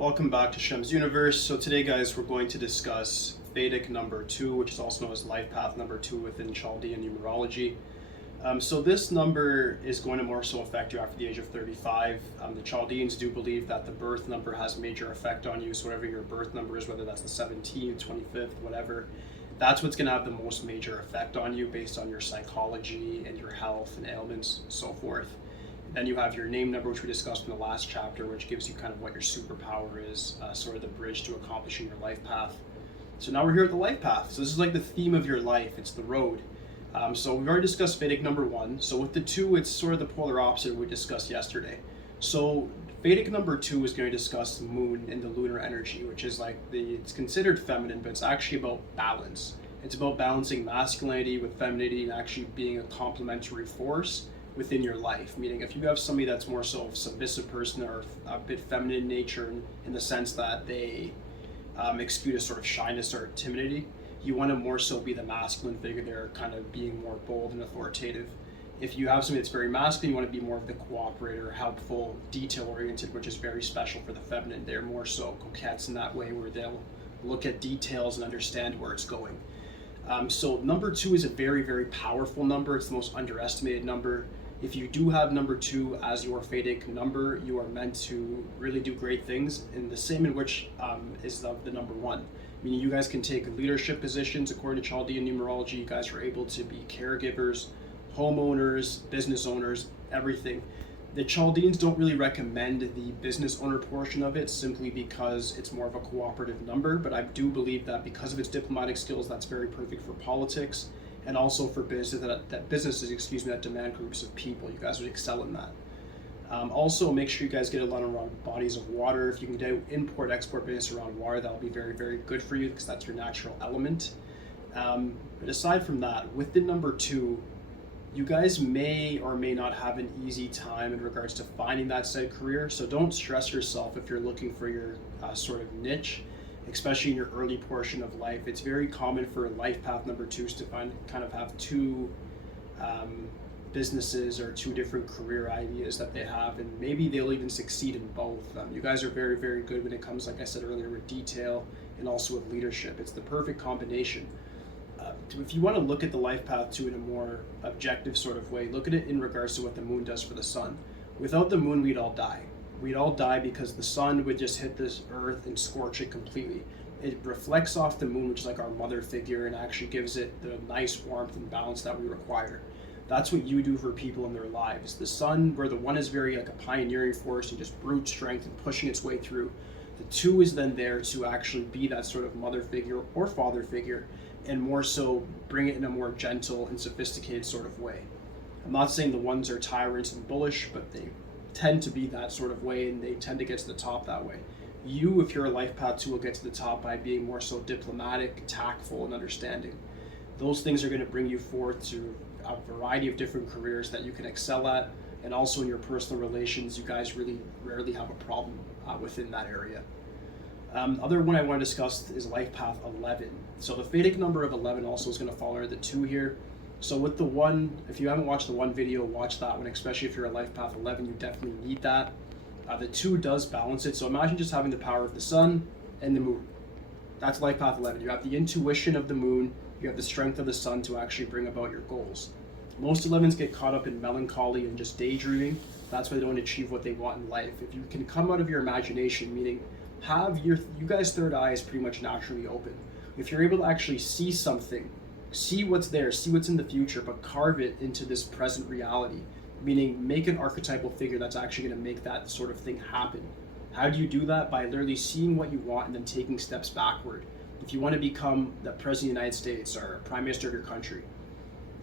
Welcome back to Shemsuniverse. So today, guys, we're going to discuss Fadic number 2, which is also known as life path number 2 within Chaldean numerology. So this number is going to more so affect you after the age of 35. The Chaldeans do believe that the birth number has major effect on you. So whatever your birth number is, whether that's the 17th, 25th, whatever, that's what's going to have the most major effect on you based on your psychology and your health and ailments and so forth. Then you have your name number, which we discussed in the last chapter, which gives you kind of what your superpower is, sort of the bridge to accomplishing your life path. So now we're here at the life path. So this is like the theme of your life. It's the road. So we've already discussed Vedic number 1. So with the 2, it's sort of the polar opposite we discussed yesterday. So Vedic number 2 is going to discuss the moon and the lunar energy, which is like it's considered feminine, but it's actually about balance. It's about balancing masculinity with femininity and actually being a complementary force within your life. Meaning if you have somebody that's more so a submissive person or a bit feminine in nature in the sense that they exude a sort of shyness or timidity, you want to more so be the masculine figure there, kind of being more bold and authoritative. If you have somebody that's very masculine, you want to be more of the cooperator, helpful, detail-oriented, which is very special for the feminine. They're more so coquettes in that way, where they'll look at details and understand where it's going. So number 2 is a very, very powerful number. It's the most underestimated number. If you do have number 2 as your Fadic number, you are meant to really do great things, and the same in which is the number 1. Meaning you guys can take leadership positions according to Chaldean numerology. You guys are able to be caregivers, homeowners, business owners, everything. The Chaldeans don't really recommend the business owner portion of it simply because it's more of a cooperative number, but I do believe that because of its diplomatic skills, that's very perfect for politics and also for businesses that demand groups of people. You guys would excel in that. Also, make sure you guys get a lot around bodies of water. If you can do import-export business around water, that'll be very, very good for you because that's your natural element. But aside from that, with the number 2, you guys may or may not have an easy time in regards to finding that said career. So don't stress yourself if you're looking for your sort of niche, especially in your early portion of life. It's very common for life path number 2s to kind of have 2 businesses or 2 different career ideas that they have, and maybe they'll even succeed in both. You guys are very, very good when it comes, like I said earlier, with detail and also with leadership. It's the perfect combination. If you want to look at the life path too in a more objective sort of way, look at it in regards to what the moon does for the sun. Without the moon, we'd all die. We'd all die because the sun would just hit this earth and scorch it completely. It reflects off the moon, which is like our mother figure, and actually gives it the nice warmth and balance that we require. That's what you do for people in their lives. The sun, where the 1 is very like a pioneering force and just brute strength and pushing its way through, the 2 is then there to actually be that sort of mother figure or father figure, and more so bring it in a more gentle and sophisticated sort of way. I'm not saying the 1s are tyrants and bullish, but they tend to be that sort of way, and they tend to get to the top that way. You, if you're a life path 2, will get to the top by being more so diplomatic, tactful, and understanding. Those things are going to bring you forth to a variety of different careers that you can excel at, and also in your personal relations, you guys really rarely have a problem within that area. Other one I want to discuss is life path 11. So the Fadic number of 11 also is going to fall under the 2 here. So with the 1, if you haven't watched the 1 video, watch that one, especially if you're a life path 11, you definitely need that. The 2 does balance it. So imagine just having the power of the sun and the moon. That's life path 11. You have the intuition of the moon, you have the strength of the sun to actually bring about your goals. Most 11s get caught up in melancholy and just daydreaming. That's why they don't achieve what they want in life. If you can come out of your imagination, meaning you guys' third eye is pretty much naturally open. If you're able to actually see something, see what's there, see what's in the future, but carve it into this present reality, meaning make an archetypal figure that's actually going to make that sort of thing happen. How do you do that? By literally seeing what you want and then taking steps backward. If you want to become the President of the United States or Prime Minister of your country,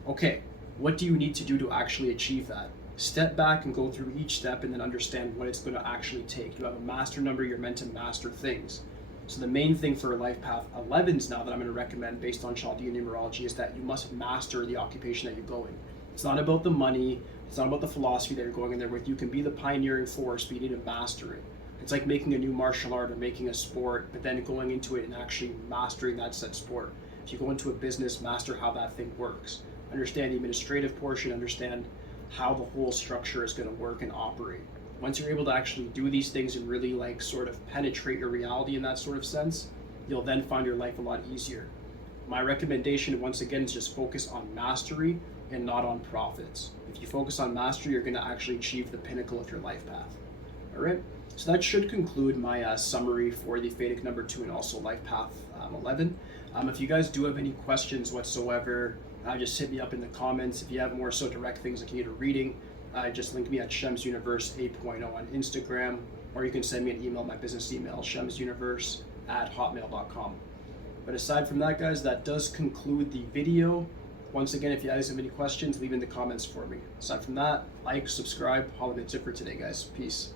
okay, what do you need to do to actually achieve that? Step back and go through each step and then understand what it's going to actually take. You have a master number, you're meant to master things. So the main thing for life path 11s now that I'm going to recommend based on Chaldean numerology is that you must master the occupation that you're going. It's not about the money, it's not about the philosophy that you're going in there with. You can be the pioneering force, but you need to master it. It's like making a new martial art or making a sport, but then going into it and actually mastering that said sport. If you go into a business, master how that thing works. Understand the administrative portion, understand how the whole structure is going to work and operate. Once you're able to actually do these things and really like sort of penetrate your reality in that sort of sense, you'll then find your life a lot easier. My recommendation, once again, is just focus on mastery and not on profits. If you focus on mastery, you're going to actually achieve the pinnacle of your life path. All right. So that should conclude my summary for the Fadic number 2 and also life path 11. If you guys do have any questions whatsoever, just hit me up in the comments. If you have more so direct things like you need a reading, just link me at Shemsuniverse 8.0 on Instagram, or you can send me an email, my business email, shemsuniverse@hotmail.com. But aside from that, guys, that does conclude the video. Once again, if you guys have any questions, leave in the comments for me. Aside from that, like, subscribe, holla, that's it for today, guys. Peace.